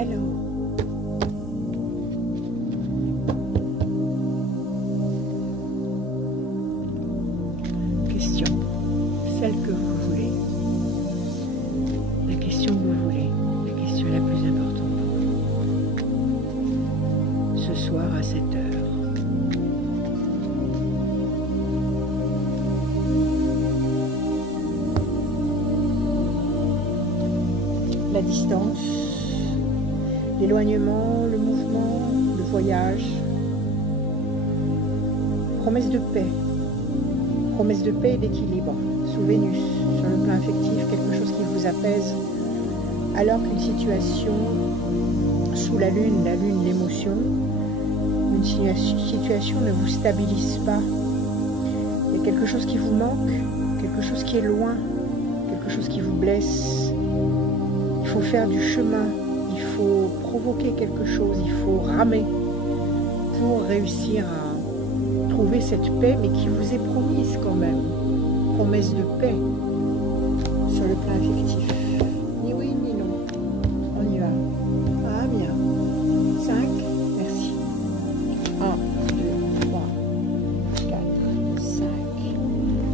Hello. Question, celle que vous voulez. La question que vous voulez. La question la plus importante pour vous. Ce soir à 7 heures. La distance, l'éloignement, le mouvement, le voyage, promesse de paix et d'équilibre sous Vénus, sur le plan affectif, quelque chose qui vous apaise, alors qu'une situation sous la lune, l'émotion, une situation ne vous stabilise pas. Il y a quelque chose qui vous manque, quelque chose qui est loin, quelque chose qui vous blesse. Il faut faire du chemin, il faut provoquer quelque chose, il faut ramer pour réussir à trouver cette paix, mais qui vous est promise quand même. Promesse de paix sur le plan affectif. Ni oui, ni non. On y va. Ah, bien. 5, merci. 1, 2, 3, 4, 5.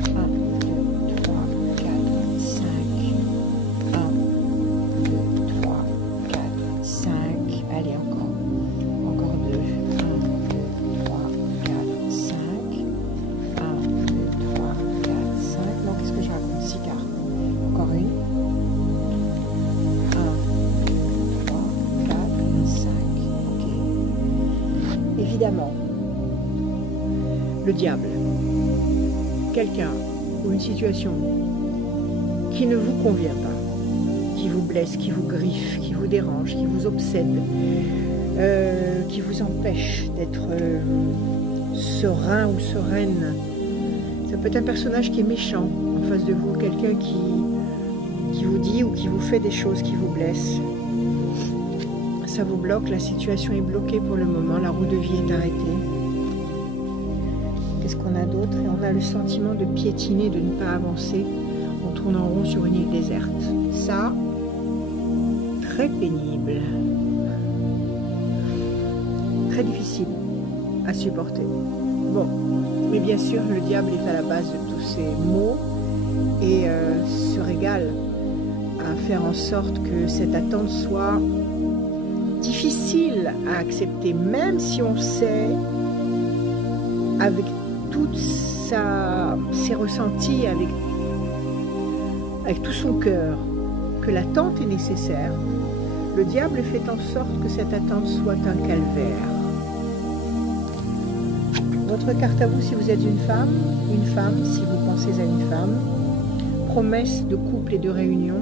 1, 2, 3, 4, 5. 1, 2, 3, 4, 5. Allez, encore. Encore 2. 1, 2, 3, 4, 5. 1, 2, 3, 4, 5. Non, qu'est-ce que je raconte? 6 cartes. Encore une. 1, 2, 3, 4, 5. Ok. Évidemment, le diable, quelqu'un ou une situation qui ne vous convient pas, qui vous blesse, qui vous griffe, qui vous dérange, qui vous obsède, qui vous empêche d'être serein ou sereine. Ça peut être un personnage qui est méchant en face de vous, quelqu'un qui vous dit ou qui vous fait des choses qui vous blessent. Ça vous bloque, la situation est bloquée pour le moment, la roue de vie est arrêtée. Qu'est-ce qu'on a d'autre? Et on a le sentiment de piétiner, de ne pas avancer. On tourne en rond sur une île déserte. Ça, très pénible. Très difficile à supporter. Bon, mais bien sûr, le diable est à la base de tous ces maux et se régale à faire en sorte que cette attente soit difficile à accepter, même si on sait, avec tous ses ressentis, avec tout son cœur, que l'attente est nécessaire. Le diable fait en sorte que cette attente soit un calvaire. Votre carte à vous, si vous êtes une femme, si vous pensez à une femme, promesse de couple et de réunion,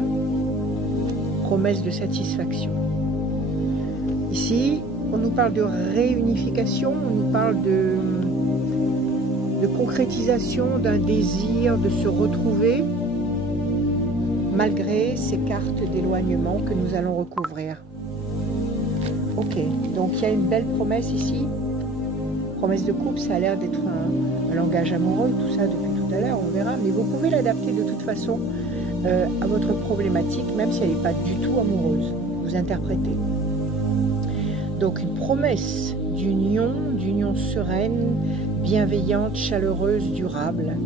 promesse de satisfaction. Ici, on nous parle de réunification, on nous parle de concrétisation d'un désir de se retrouver, malgré ces cartes d'éloignement que nous allons recouvrir. Ok, donc il y a une belle promesse ici. Promesse de couple, ça a l'air d'être un langage amoureux, tout ça depuis tout à l'heure, on verra. Mais vous pouvez l'adapter de toute façon à votre problématique, même si elle n'est pas du tout amoureuse. Vous interprétez. Donc une promesse d'union sereine, bienveillante, chaleureuse, durable,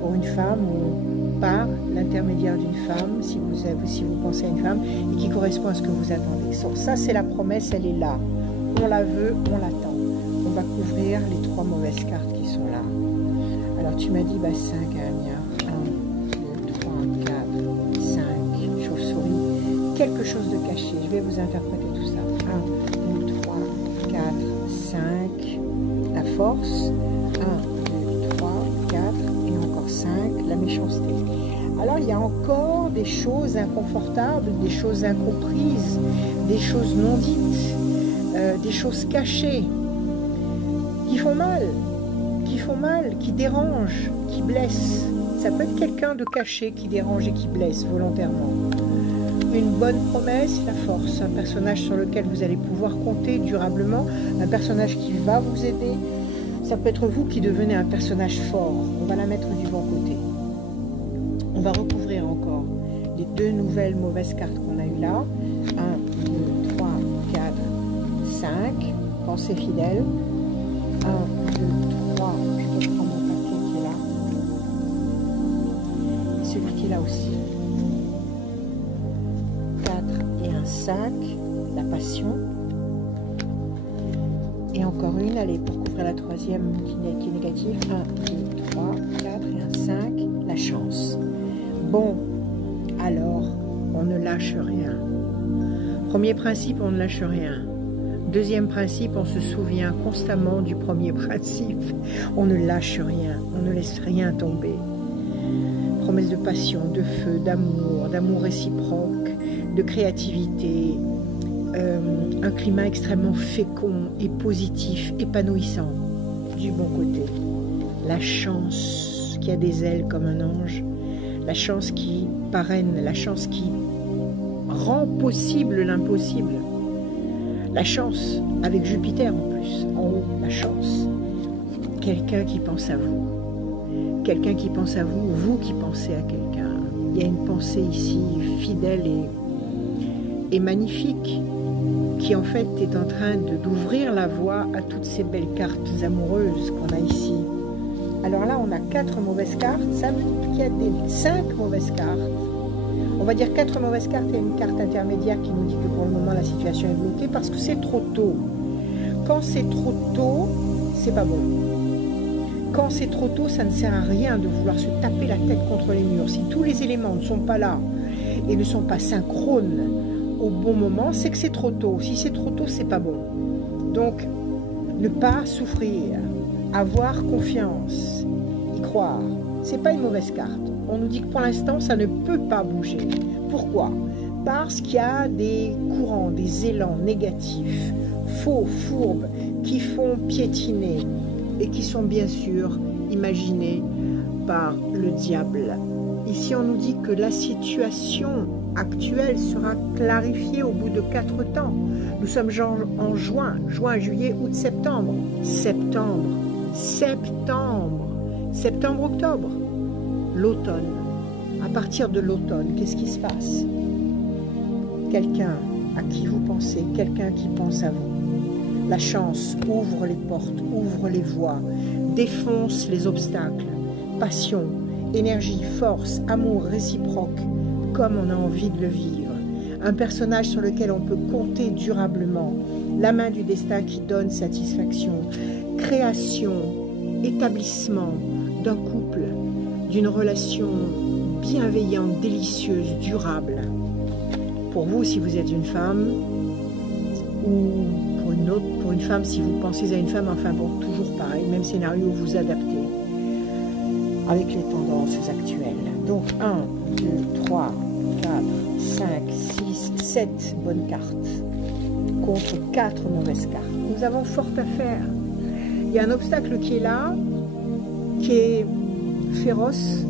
pour une femme ou par l'intermédiaire d'une femme, si vous pensez à une femme, et qui correspond à ce que vous attendez. Ça, c'est la promesse, elle est là. On la veut, on l'attend. On va couvrir les 3 mauvaises cartes qui sont là. Alors tu m'as dit, 5, Anya. 1, 2, 3, 4, 5, chauve-souris. Quelque chose de caché. Je vais vous interpréter tout ça. 1, 2, 3, 4, 5. La force. 1, 2, 3, 4. Et encore 5. La méchanceté. Alors il y a encore des choses inconfortables, des choses incomprises, des choses non dites. Des choses cachées qui font mal, qui dérangent, qui blessent. Ça peut être quelqu'un de caché qui dérange et qui blesse volontairement. Une bonne promesse, la force, un personnage sur lequel vous allez pouvoir compter durablement, un personnage qui va vous aider. Ça peut être vous qui devenez un personnage fort. On va la mettre du bon côté. On va recouvrir encore les deux nouvelles mauvaises cartes qu'on a eues là. 1, 2, 3, 4, 5. Pensée fidèle. 1, 2, 3. Je reprends mon papier qui est là. Et celui qui est là aussi. 4 et un 5. La passion. Et encore une, allez, pour couvrir la troisième qui est négative. 1, 2, 3, 4 et un 5. La chance. Bon, alors, on ne lâche rien. Premier principe, on ne lâche rien. Deuxième principe, on se souvient constamment du premier principe. On ne lâche rien, on ne laisse rien tomber. Promesse de passion, de feu, d'amour réciproque, de créativité, un climat extrêmement fécond et positif, épanouissant, du bon côté. La chance qui a des ailes comme un ange, la chance qui parraine, la chance qui rend possible l'impossible. La chance, avec Jupiter en plus, en haut, la chance. Quelqu'un qui pense à vous. Quelqu'un qui pense à vous, vous qui pensez à quelqu'un. Il y a une pensée ici fidèle et magnifique qui en fait est en train d'ouvrir la voie à toutes ces belles cartes amoureuses qu'on a ici. Alors là, on a 4 mauvaises cartes, ça veut dire qu'il y a 5 mauvaises cartes. On va dire 4 mauvaises cartes et une carte intermédiaire qui nous dit que pour le moment la situation est bloquée parce que c'est trop tôt. Quand c'est trop tôt, c'est pas bon. Quand c'est trop tôt, ça ne sert à rien de vouloir se taper la tête contre les murs. Si tous les éléments ne sont pas là et ne sont pas synchrones au bon moment, c'est que c'est trop tôt. Si c'est trop tôt, c'est pas bon. Donc, ne pas souffrir, avoir confiance, y croire, c'est pas une mauvaise carte. On nous dit que pour l'instant, ça ne peut pas bouger. Pourquoi? Parce qu'il y a des courants, des élans négatifs, faux, fourbes, qui font piétiner et qui sont bien sûr imaginés par le diable. Ici, on nous dit que la situation actuelle sera clarifiée au bout de 4 temps. Nous sommes en juin, juillet, août, septembre. Septembre, octobre. L'automne. À partir de l'automne, qu'est-ce qui se passe? Quelqu'un à qui vous pensez, quelqu'un qui pense à vous. La chance ouvre les portes, ouvre les voies, défonce les obstacles. Passion, énergie, force, amour réciproque, comme on a envie de le vivre. Un personnage sur lequel on peut compter durablement. La main du destin qui donne satisfaction. Création, établissement d'un couple, d'une relation bienveillante, délicieuse, durable. Pour vous, si vous êtes une femme, ou pour une femme, si vous pensez à une femme, enfin bon, toujours pareil, même scénario, vous adaptez avec les tendances actuelles. Donc 1, 2, 3, 4, 5, 6, 7 bonnes cartes contre 4 mauvaises cartes. Nous avons fort à faire. Il y a un obstacle qui est là, qui est féroce,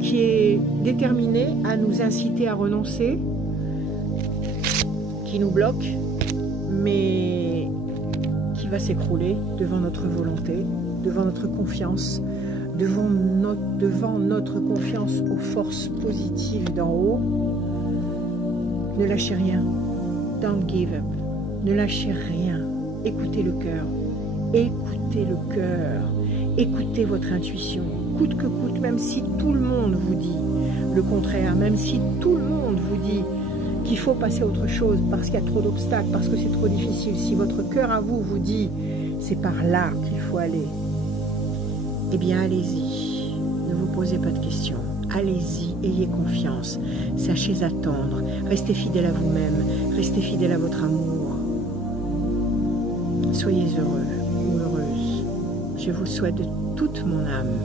qui est déterminé à nous inciter à renoncer, qui nous bloque, mais qui va s'écrouler devant notre volonté, devant notre confiance, devant notre confiance aux forces positives d'en haut. Ne lâchez rien. Don't give up. Ne lâchez rien. Écoutez le cœur. Écoutez le cœur. Écoutez votre intuition. Coûte que coûte, même si tout le monde vous dit le contraire, même si tout le monde vous dit qu'il faut passer à autre chose parce qu'il y a trop d'obstacles, parce que c'est trop difficile. Si votre cœur à vous vous dit c'est par là qu'il faut aller, eh bien allez-y. Ne vous posez pas de questions. Allez-y, ayez confiance. Sachez attendre. Restez fidèle à vous-même. Restez fidèle à votre amour. Soyez heureux ou heureuse. Je vous souhaite de toute mon âme.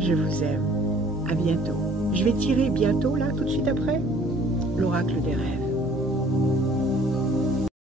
Je vous aime. À bientôt. Je vais tirer bientôt, là, tout de suite après, l'oracle des rêves.